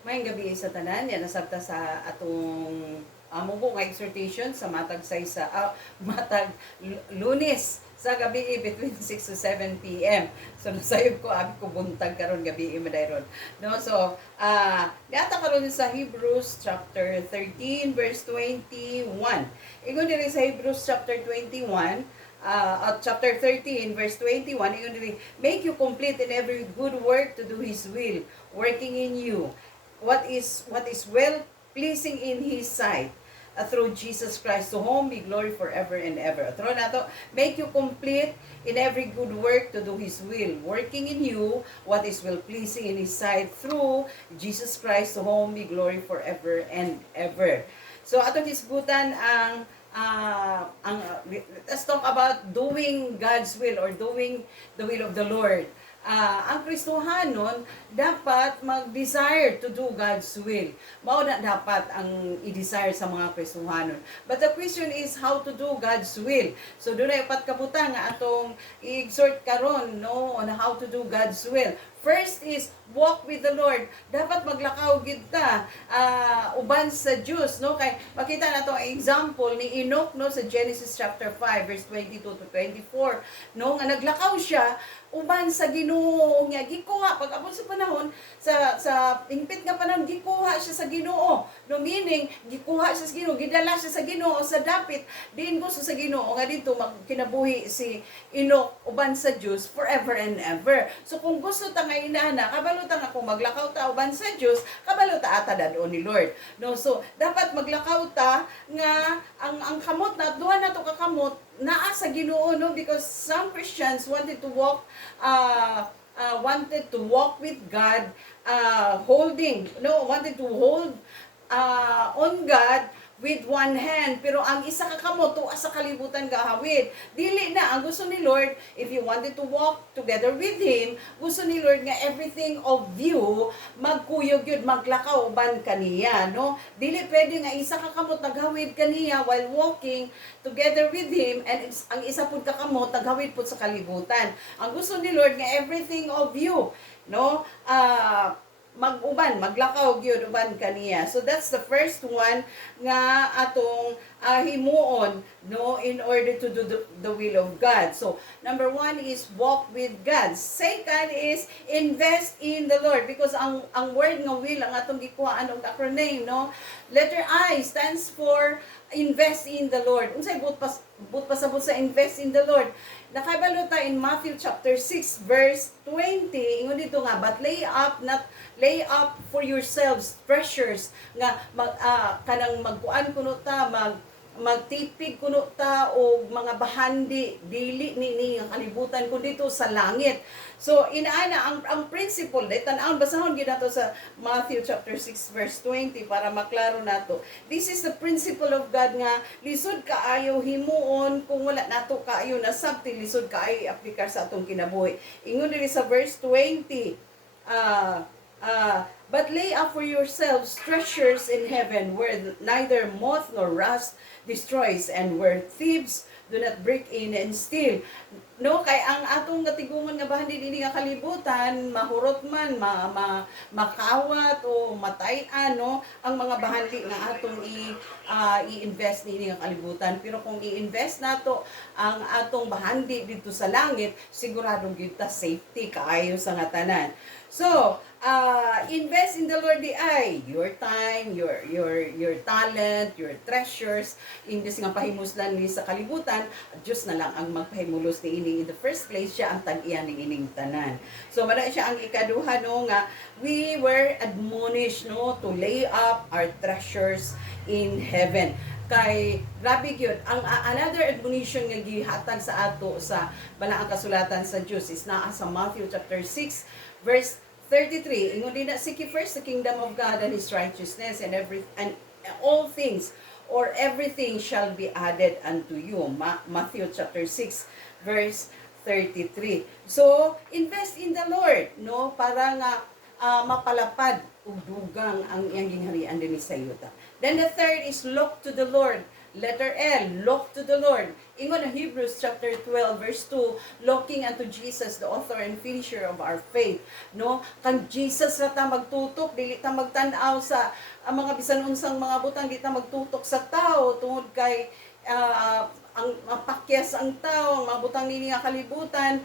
Mayang gabi sa tanan, yan nasabta sa atong amo po nga exhortation sa matag say sa matag Lunes sa gabi between 6 to 7 p.m. So nasayod ko abi ko buntag karon gabi madayron. No, so niata karon sa Hebrews chapter 13 verse 21. Ingon diri sa Hebrews chapter 21 at chapter 13 verse 21, ingon diri, make you complete in every good work to do his will, working in you what is well pleasing in His sight, through Jesus Christ, to whom be glory forever and ever. Through nato, make you complete in every good work to do His will, working in you what is well pleasing in His sight, through Jesus Christ, to whom be glory forever and ever. So atong hisgutan let's talk about doing God's will or doing the will of the Lord. Ang Kristohanon dapat mag-desire to do God's will. Mao na dapat ang i-desire sa mga Kristohanon. But the question is how to do God's will. So doon ay upat kabutang nga atong i-exhort karon no on how to do God's will. First is walk with the Lord. Dapat maglakaw gid ta uban sa Dios no kay makita nato ang example ni Enoch no sa Genesis chapter 5 verse 22 to 24 no nga naglakaw siya uban sa Ginoo nga gikuha pag abot sa panahon sa ingpit nga panahon gikuha siya sa Ginoo no meaning gikuha siya sa Ginoo gidala siya sa Ginoo sa dapit diin gusto sa Ginoo nga dito magkinabuhi si Enoch uban sa Dios forever and ever. So kung gusto ta nga inana kabalo ta nga kung maglakaw ta uban sa Dios kabalo ta ata dadon ni Lord no. So dapat maglakaw ta nga ang kamot na duha na to ka kamot naa sa Ginoo no, because some Christians wanted to walk with God, wanted to hold on God with one hand, pero ang isa ka kamot tuwa sa kalibutan gahawid. Dili na ang gusto ni Lord, if you wanted to walk together with Him, gusto ni Lord nga everything of you magkuyog yun, maglakaw ban kaniya, no? Dili pwede nga isa ka kamot naghawid kaniya while walking together with Him, and ang isa pud ka kamot naghawid pud sa kalibutan. Ang gusto ni Lord nga everything of you, no? Maglakaw gyud uban kaniya. So that's the first one nga atong himuon no in order to do the will of God. So number one is walk with God. Second is invest in the Lord, because ang word nga will ang atong gikuhaan og acronym no. Letter I stands for invest in the Lord. Unsay but pasabot sa invest in the Lord? Nakabalo ta in Matthew chapter 6 verse 20, ingon dito nga, but lay up for yourselves treasures nga kanang magkuan kuno ta magtipig kuno ta og mga bahandi dili ni kalibutan kun dito sa langit. So inaana ang principle tan-aon basahon gyud nato sa Matthew chapter 6 verse 20 para maklaro nato. This is the principle of God nga lisod kaayo himuon kung wala nato kaayo nasabti lisod kaayo i-aplikar sa atong kinabuhi. Ingon diri sa verse 20 but lay up for yourselves treasures in heaven, where neither moth nor rust destroys, and where thieves do not break in and steal. No, kay ang atong katiguman nga bahandi dinhi nga kalibutan, mahurot man, makawat o matay-an no, ang mga bahandi nga atong i-invest dinhi nga kalibutan. Pero kung i-invest nato ang atong bahandi dito sa langit, siguradong gyud ta safety kaayo sa nga tanan. So, invest in the Lord your time, your talent, your treasures, imbes nga pahimuslan ni sa kalibutan, Diyos na lang ang magpahimulos ni ini. In the first place, siya ang tag-iyan ng ining tanan. So, mara siya ang ikaduha no nga, we were admonished no to lay up our treasures in heaven. Kay grabe gyud ang another admonition nga gihatag sa ato sa balaang kasulatan sa Dios is naa sa Matthew chapter 6 verse 33. Ingon din na, seek ye first the kingdom of God and His righteousness, and all things or everything shall be added unto you. Matthew chapter 6 verse 33. So invest in the Lord no para nga mapalapad ug dugang ang iyang gingharian dinhi sa yuta. Then the third is look to the Lord. Letter L, look to the Lord. Ingon ang Hebrews chapter 12 verse 2, looking unto Jesus, the author and finisher of our faith. No? Kang Jesus ra ta magtutok, dili ta magtan-aw sa ang mga bisan unsang mga butang, dili ta magtutok sa tao tungod kay ang mapakyas ang tao, ang mabutang nini nga kalibutan,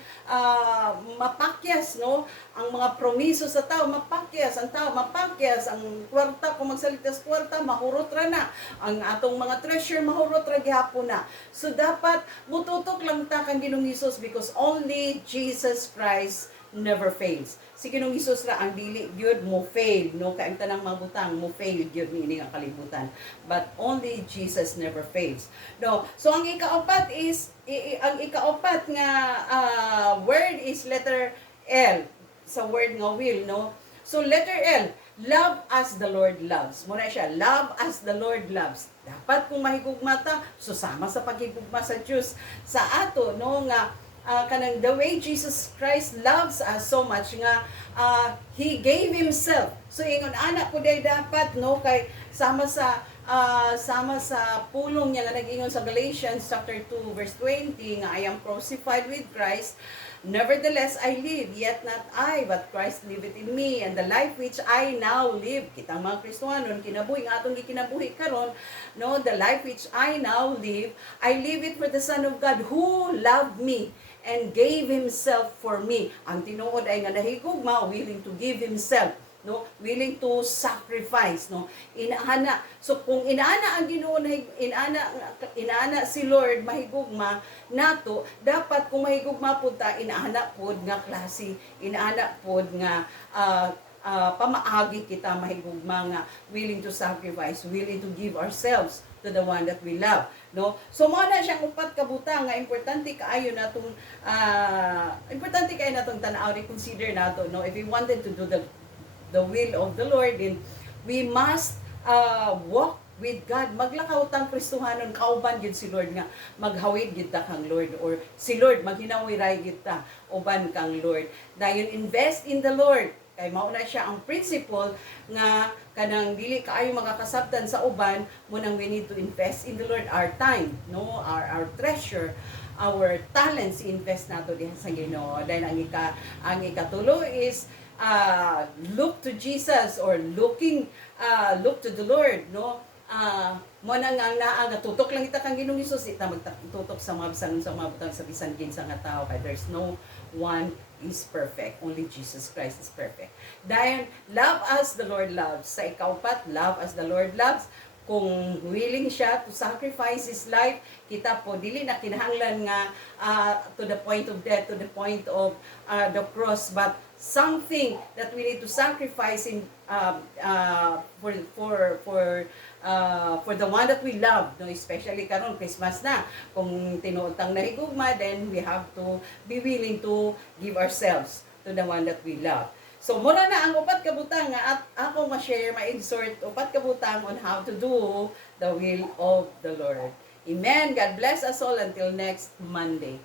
mapakyas, no? Ang mga promiso sa tao, mapakyas, ang tao, mapakyas, ang kwarta, kung magsalita sa kwarta, mahurot ra na. Ang atong mga treasure, mahurot ra gihapon na. So, dapat, mututok lang ta kang Ginoong Hesus because only Jesus Christ never fails. Si Ginoong Hesus ra ang dili gyud mo fail, no, kay ang tanang mabutang mo fail gyud niini nga kalibutan. But only Jesus never fails. No. So ang ikaapat is ang ikaapat nga word is letter L. Sa word nga will, no. So letter L, love as the Lord loves. Muna siya, love as the Lord loves. Dapat kung mahigugma ta, susama sa paghigugma sa Diyos sa ato, no, nga kanang the way Jesus Christ loves us so much nga He gave Himself. So ingon anak ko day dapat, no, kay sama sa pulong niya nga nag-ingon sa Galatians chapter 2 verse 20 nga I am crucified with Christ. Nevertheless, I live, yet not I, but Christ liveth in me, and the life which I now live, kitang mga Kristohanon, kinabuhi, nga atong gikinabuhi karon, no, the life which I now live, I live it for the Son of God, who loved me, and gave Himself for me. Ang tinuod ay nga nahigugma, willing to give Himself, no, willing to sacrifice, no, inaana. So kung inaana ang Ginoo, inaana si Lord mahigugma nato, dapat kung mahigugma pud ta, inaana pud nga klase, inaana pud nga pamaagi kita mahigugma nga willing to sacrifice, willing to give ourselves to the one that we love, no. So mo na siyang upat ka butang nga importante kaayo natong tan-aw, consider nato, no, if we wanted to do the will of the Lord, then we must walk with God. Maglakaw tang Kristohanon, kauban gyud si Lord nga maghawid gyud ta kang Lord, or si Lord maghinawiray gyud ta uban kang Lord. Dayon invest in the Lord. Kay mao na siya ang principle nga kanang dili kaayo makakasabtan sa uban, mo nang we need to invest in the Lord our time, no, our treasure, our talents, invest nato diha sa Ginoo. Dahil ang ikatulo is look to Jesus, or look to the Lord, no. Mo nang ang naa nga tutok lang kita kang Ginoong Hesus, ita magtutok sa mga bisan sa mga butang sa bisan ginsa nga tao, kay there's no one is perfect, only Jesus Christ is perfect. Dayon, love as the Lord loves. Sa ikaupat, love as the Lord loves. Kung willing siya to sacrifice His life, kita po dili na kinahanglan nga to the point of death, to the point of the cross, but something that we need to sacrifice in for the one that we love, no, especially karon Christmas na, kung tinuod tang nahigugma, then we have to be willing to give ourselves to the one that we love. So muna na ang upat ka butang nga at ako ma-share, ma-exhort upat ka butang on how to do the will of the Lord. Amen. God bless us all until next Monday.